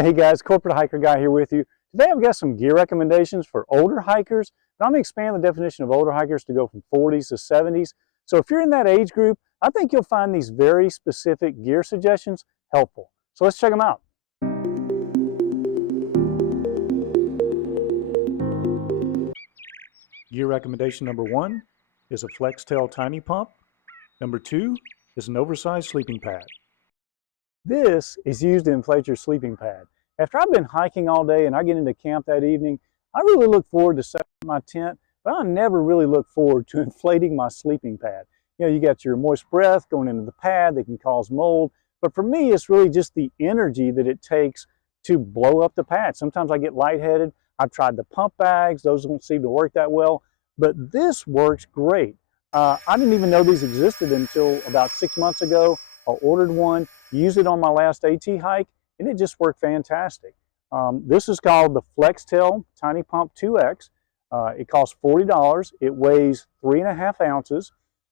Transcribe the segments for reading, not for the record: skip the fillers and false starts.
Hey guys, Corporate Hiker Guy here with you. Today I've got some gear recommendations for older hikers, but I'm going to expand the definition of older hikers to go from 40s to 70s. So if you're in that age group, I think you'll find these very specific gear suggestions helpful. So let's check them out. Gear recommendation number 1 is a FlexTail Tiny Pump. Number 2 is an oversized sleeping pad. This is used to inflate your sleeping pad. After I've been hiking all day and I get into camp that evening, I really look forward to setting up my tent, but I never really look forward to inflating my sleeping pad. You know, you got your moist breath going into the pad that can cause mold, but for me, it's really just the energy that it takes to blow up the pad. Sometimes I get lightheaded. I've tried the pump bags. Those don't seem to work that well, but this works great. I didn't even know these existed until about 6 months ago. I ordered one, used it on my last AT hike, and it just worked fantastic. This is called the FlexTail Tiny Pump 2X. It costs $40. It weighs 3.5 ounces.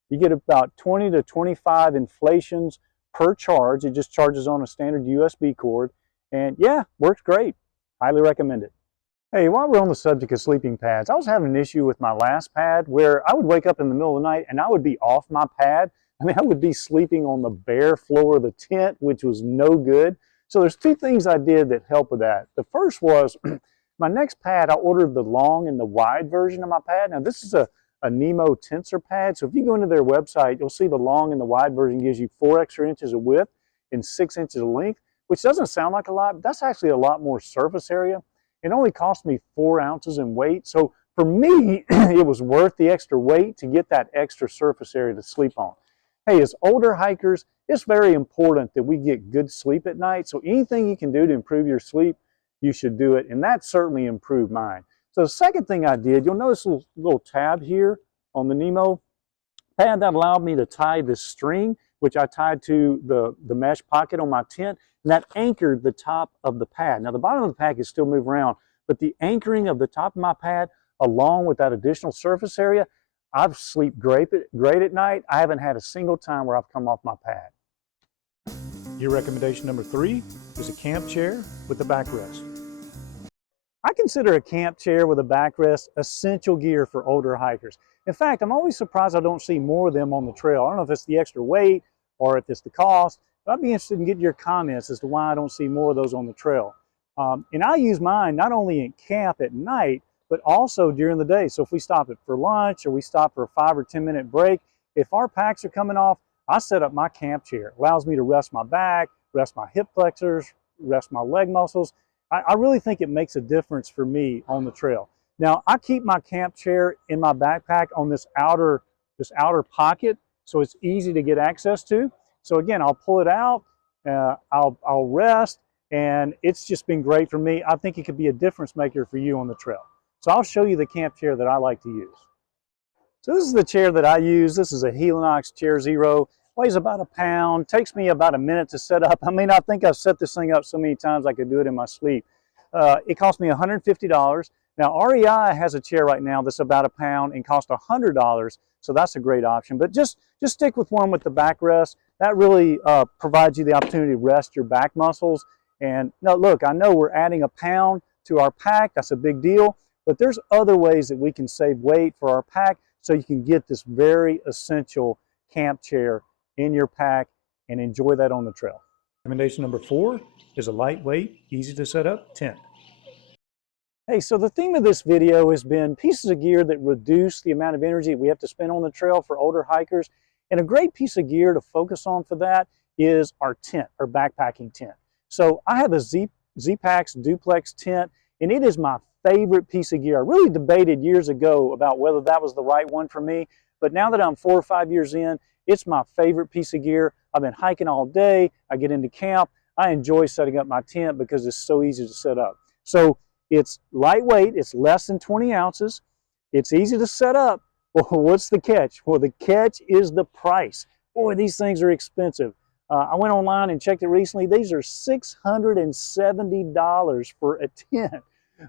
You get about 20 to 25 inflations per charge. It just charges on a standard USB cord. And yeah, works great. Highly recommend it. Hey, while we're on the subject of sleeping pads, I was having an issue with my last pad where I would wake up in the middle of the night and I would be off my pad. I mean, I would be sleeping on the bare floor of the tent, which was no good. So there's 2 things I did that help with that. The first was my next pad, I ordered the long and the wide version of my pad. Now this is a Nemo Tensor Pad. So if you go into their website, you'll see the long and the wide version gives you 4 extra inches of width and 6 inches of length, which doesn't sound like a lot, but that's actually a lot more surface area. It only cost me 4 ounces in weight. So for me, it was worth the extra weight to get that extra surface area to sleep on. Hey, as older hikers, it's very important that we get good sleep at night. So anything you can do to improve your sleep, you should do it. And that certainly improved mine. So the second thing I did, you'll notice a little tab here on the Nemo pad that allowed me to tie this string, which I tied to the mesh pocket on my tent, and that anchored the top of the pad. Now the bottom of the pad can still move around, but the anchoring of the top of my pad, along with that additional surface area, I've slept great at night. I haven't had a single time where I've come off my pad. Your recommendation number 3 is a camp chair with a backrest. I consider a camp chair with a backrest essential gear for older hikers. In fact, I'm always surprised I don't see more of them on the trail. I don't know if it's the extra weight or if it's the cost, but I'd be interested in getting your comments as to why I don't see more of those on the trail. And I use mine not only in camp at night, but also during the day. So if we stop it for lunch or we stop for a 5 or 10 minute break, if our packs are coming off, I set up my camp chair. It allows me to rest my back, rest my hip flexors, rest my leg muscles. I really think it makes a difference for me on the trail. Now, I keep my camp chair in my backpack on this outer pocket, so it's easy to get access to. So again, I'll pull it out, I'll rest, and it's just been great for me. I think it could be a difference maker for you on the trail. So I'll show you the camp chair that I like to use. So this is the chair that I use. This is a Helinox Chair Zero. Weighs about a pound. Takes me about a minute to set up. I mean, I think I've set this thing up so many times I could do it in my sleep. It cost me $150. Now REI has a chair right now that's about a pound and costs $100. So that's a great option. But just stick with one with the backrest. That really provides you the opportunity to rest your back muscles. And now look, I know we're adding a pound to our pack. That's a big deal. But there's other ways that we can save weight for our pack so you can get this very essential camp chair in your pack and enjoy that on the trail. Recommendation number 4 is a lightweight, easy to set up tent. Hey, so the theme of this video has been pieces of gear that reduce the amount of energy we have to spend on the trail for older hikers. And a great piece of gear to focus on for that is our tent, our backpacking tent. So I have a Z-Packs duplex tent, and it is my favorite piece of gear. I really debated years ago about whether that was the right one for me, but now that I'm 4 or 5 years in, it's my favorite piece of gear. I've been hiking all day. I get into camp. I enjoy setting up my tent because it's so easy to set up. So it's lightweight. It's less than 20 ounces. It's easy to set up. Well, what's the catch? Well, the catch is the price. Boy, these things are expensive. I went online and checked it recently. These are $670 for a tent.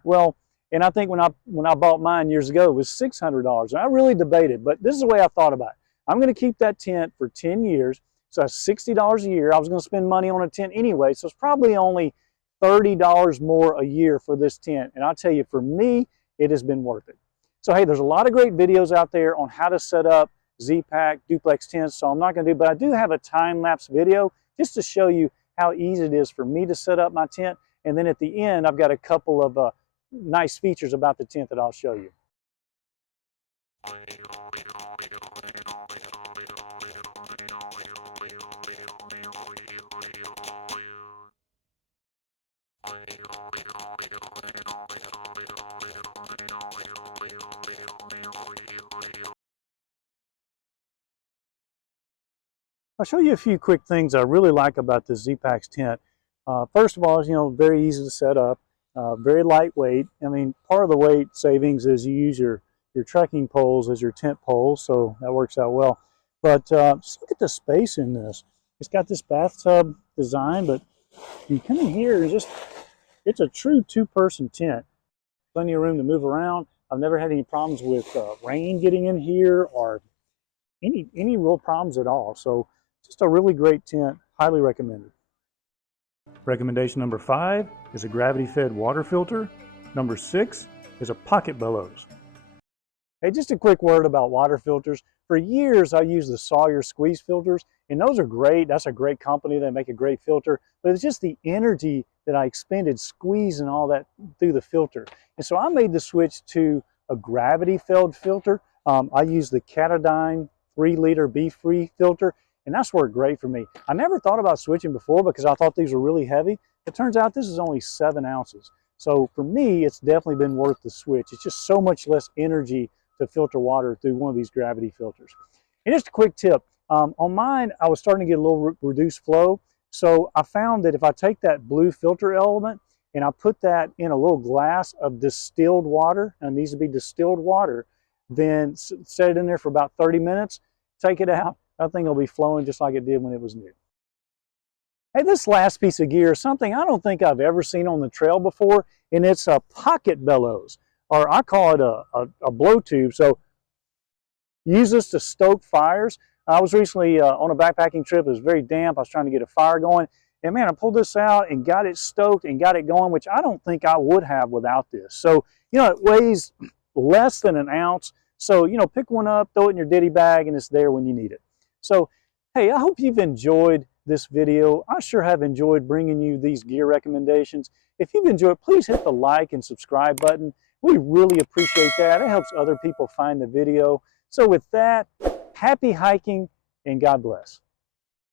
Well, and I think when I bought mine years ago, it was $600. And I really debated, but this is the way I thought about it. I'm going to keep that tent for 10 years. So that's $60 a year. I was going to spend money on a tent anyway, so it's probably only $30 more a year for this tent. And I'll tell you, for me, it has been worth it. So hey, there's a lot of great videos out there on how to set up Z-Pack duplex tents, so I'm not going to do, but I do have a time-lapse video just to show you how easy it is for me to set up my tent. And then at the end, I've got a couple of nice features about the tent that I'll show you. I'll show you a few quick things I really like about this Z-Pack's tent. First of all, very easy to set up, very lightweight. I mean, part of the weight savings is you use your trekking poles as your tent poles, so that works out well. But just look at the space in this. It's got this bathtub design, but you come in here and it's a true two-person tent. Plenty of room to move around. I've never had any problems with rain getting in here or any real problems at all. So just a really great tent, highly recommended. Recommendation number 5 is a gravity-fed water filter. Number 6 is a pocket bellows. Hey, just a quick word about water filters. For years, I used the Sawyer squeeze filters, and those are great. That's a great company. They make a great filter, but it's just the energy that I expended squeezing all that through the filter. And so I made the switch to a gravity-fed filter. I use the Catadyne 3-liter Be-Free filter, and that's worked great for me. I never thought about switching before because I thought these were really heavy. It turns out this is only 7 ounces. So for me, it's definitely been worth the switch. It's just so much less energy to filter water through one of these gravity filters. And just a quick tip, on mine, I was starting to get a little reduced flow. So I found that if I take that blue filter element and I put that in a little glass of distilled water, and it needs to be distilled water, then set it in there for about 30 minutes, take it out, that thing will be flowing just like it did when it was new. Hey, this last piece of gear is something I don't think I've ever seen on the trail before, and it's a pocket bellows, or I call it a blow tube. So use this to stoke fires. I was recently on a backpacking trip. It was very damp. I was trying to get a fire going, and man, I pulled this out and got it stoked and got it going, which I don't think I would have without this. So, it weighs less than an ounce. So, pick one up, throw it in your ditty bag, and it's there when you need it. So, hey, I hope you've enjoyed this video. I sure have enjoyed bringing you these gear recommendations. If you've enjoyed, please hit the like and subscribe button. We really appreciate that. It helps other people find the video. So with that, happy hiking and God bless.